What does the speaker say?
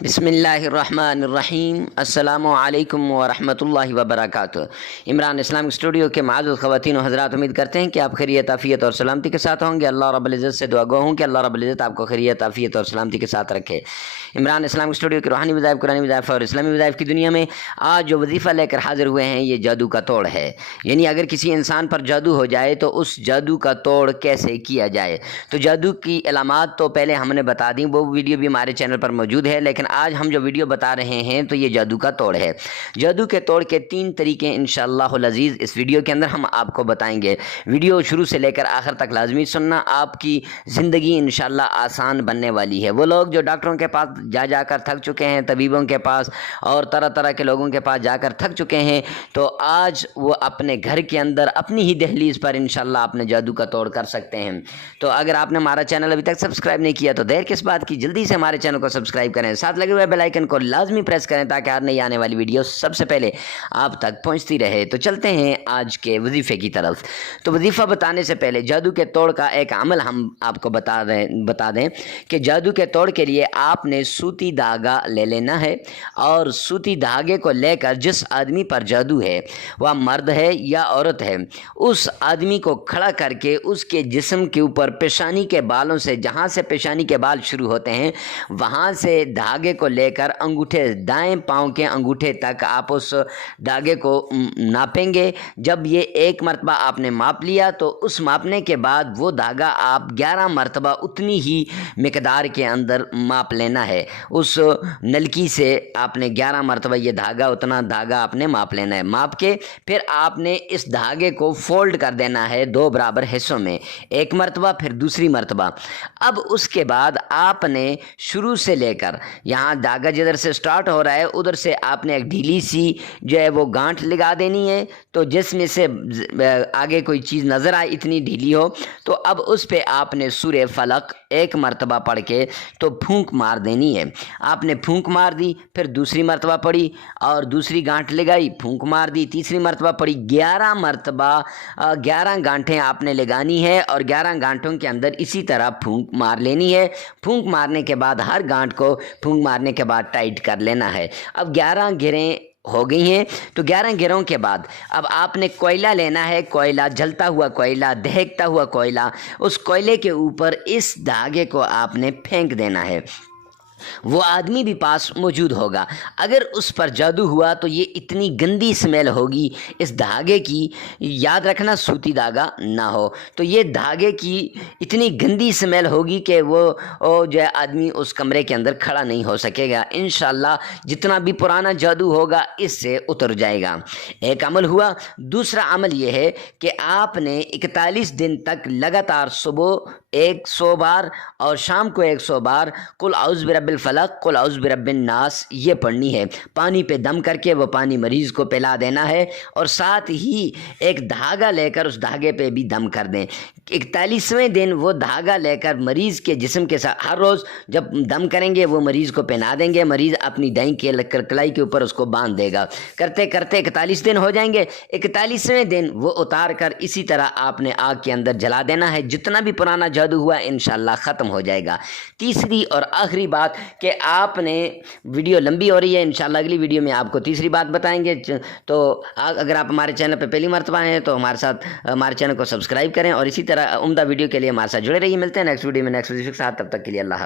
بسم اللہ الرحمن الرحیم۔ السلام علیکم ورحمۃ اللہ وبرکاتہ۔ عمران اسلامک اسٹوڈیو کے معزز خواتین و حضرات، امید کرتے ہیں کہ آپ خیریت، عافیت اور سلامتی کے ساتھ ہوں گے۔ اللہ رب العزت سے دعا گو ہوں کہ اللہ رب العزت آپ کو خیریت، عافیت اور سلامتی کے ساتھ رکھے۔ عمران اسلامک اسٹوڈیو کے روحانی وظائف، قرآنی وظائف اور اسلامی وظائف کی دنیا میں آج جو وظیفہ لے کر حاضر ہوئے ہیں، یہ جادو کا توڑ ہے۔ یعنی اگر کسی انسان پر جادو ہو جائے تو اس جادو کا توڑ کیسے کیا جائے۔ تو جادو کی علامات تو پہلے ہم نے بتا دیں، وہ ویڈیو بھی ہمارے چینل پر موجود ہے، لیکن آج ہم جو ویڈیو بتا رہے ہیں تو یہ جادو کا توڑ ہے۔ جادو کے توڑ کے 3 طریقے انشاءاللہ العزیز اس ویڈیو کے اندر ہم آپ کو بتائیں گے۔ ویڈیو شروع سے لے کر آخر تک لازمی سننا، آپ کی زندگی انشاءاللہ آسان بننے والی ہے۔ وہ لوگ جو ڈاکٹروں کے پاس جا کر تھک چکے ہیں، طبیبوں کے پاس اور طرح طرح کے لوگوں کے پاس جا کر تھک چکے ہیں، تو آج وہ اپنے گھر کے اندر اپنی ہی دہلیز پر انشاءاللہ اپنے جادو کا توڑ کر سکتے ہیں۔ تو اگر آپ نے ہمارا چینل ابھی تک سبسکرائب نہیں کیا تو دیر کس بات کی، جلدی سے ہمارے چینل کو سبسکرائب کریں، ساتھ لگے ہوئے بیل آئیکن کو لازمی پریس کریں تاکہ ہر نئی آنے والی ویڈیو سب سے پہلے آپ تک پہنچتی رہے۔ تو چلتے ہیں آج کے وظیفے کی طرف۔ تو وظیفہ بتانے سے پہلے جادو کے توڑ کا ایک عمل ہم آپ کو بتا دیں کہ جادو کے توڑ کے لیے آپ نے سوتی دھاگا لے لینا ہے، اور سوتی دھاگے کو لے کر جس آدمی پر جادو ہے، وہ مرد ہے یا عورت ہے، اس آدمی کو کھڑا کر کے اس کے جسم کے اوپر پیشانی کے بالوں سے، جہاں سے پیشانی کے بال شروع ہوتے ہیں، وہاں سے دھاگے کو لے کر انگوٹھے، دائیں پاؤں کے انگوٹھے تک آپ اس دھاگے کو ناپیں گے۔ جب یہ 1 مرتبہ آپ نے ماپ لیا تو اس ماپنے کے بعد وہ دھاگا آپ 11 مرتبہ اتنی ہی مقدار کے اندر ماپ لینا ہے۔ اس نلکی سے آپ نے 11 مرتبہ یہ دھاگا، اتنا دھاگا آپ نے ماپ لینا ہے۔ ماپ کے پھر آپ نے اس دھاگے کو فولڈ کر دینا ہے 2 برابر حصوں میں، 1 مرتبہ پھر دوسری مرتبہ۔ اب اس کے بعد آپ نے شروع سے لے کر یہاں دھاگا جدھر سے سٹارٹ ہو رہا ہے ادھر سے آپ نے ایک ڈھیلی سی جو ہے وہ گانٹھ لگا دینی ہے، تو جس میں سے آگے کوئی چیز نظر آئے اتنی ڈھیلی ہو، تو اب اس پہ آپ نے سورہ فلق 1 مرتبہ پڑھ کے تو پھونک مار دینی ہے۔ آپ نے پھونک مار دی، پھر دوسری مرتبہ پڑھی اور دوسری گانٹھ لگائی، پھونک مار دی، تیسری مرتبہ پڑھی، 11 مرتبہ 11 گانٹھیں آپ نے لگانی ہے، اور 11 گانٹھوں کے اندر اسی طرح پھونک مار لینی ہے۔ پھونک مارنے کے بعد ہر گانٹھ کو پھونک مارنے کے بعد ٹائٹ کر لینا ہے۔ اب 11 گھریں ہو گئی ہیں، تو 11 گھروں کے بعد اب آپ نے کوئلہ لینا ہے، کوئلہ، جلتا ہوا کوئلہ، دہکتا ہوا کوئلہ، اس کوئلے کے اوپر اس دھاگے کو آپ نے پھینک دینا ہے۔ وہ آدمی بھی پاس موجود ہوگا، اگر اس پر جادو ہوا تو یہ اتنی گندی سمیل ہوگی اس دھاگے کی، یاد رکھنا سوتی دھاگا نہ ہو، تو یہ دھاگے کی اتنی گندی سمیل ہوگی کہ وہ جو ہے آدمی اس کمرے کے اندر کھڑا نہیں ہو سکے گا۔ انشاءاللہ جتنا بھی پرانا جادو ہوگا اس سے اتر جائے گا۔ ایک عمل ہوا۔ دوسرا عمل یہ ہے کہ آپ نے 41 دن تک لگاتار صبح 100 بار اور شام کو 100 بار قل اعوذ برب الفلق، قل اعوذ برب الناس یہ پڑھنی ہے۔ پانی پہ دم کر کے وہ پانی مریض کو پلا دینا ہے، اور ساتھ ہی ایک دھاگا لے کر اس دھاگے پہ بھی دم کر دیں۔ 41ویں دن وہ دھاگا لے کر مریض کے جسم کے ساتھ ہر روز جب دم کریں گے وہ مریض کو پہنا دیں گے، مریض اپنی دائیں کلائی کے اوپر اس کو باندھ دے گا۔ کرتے کرتے 41 دن ہو جائیں گے، 41ویں دن وہ اتار کر اسی طرح آپ نے آگ کے اندر جلا دینا ہے۔ جتنا بھی پرانا جادو ہوا انشاءاللہ ختم ہو جائے گا۔ تیسری اور آخری بات کہ آپ نے، ویڈیو لمبی ہو رہی ہے، انشاءاللہ اگلی ویڈیو میں آپ کو تیسری بات بتائیں گے، تو اگر آپ ہمارے چینل پہ پہلی مرتبہ ہیں تو ہمارے چینل کو سبسکرائب کریں، اور اسی طرح عمدہ ویڈیو کے لیے ہمارے ساتھ جڑے رہیے۔ ملتے ہیں نیکسٹ ویڈیو میں نیکسٹ ویڈیو کے ساتھ، تب تک کے لیے اللہ حافظ۔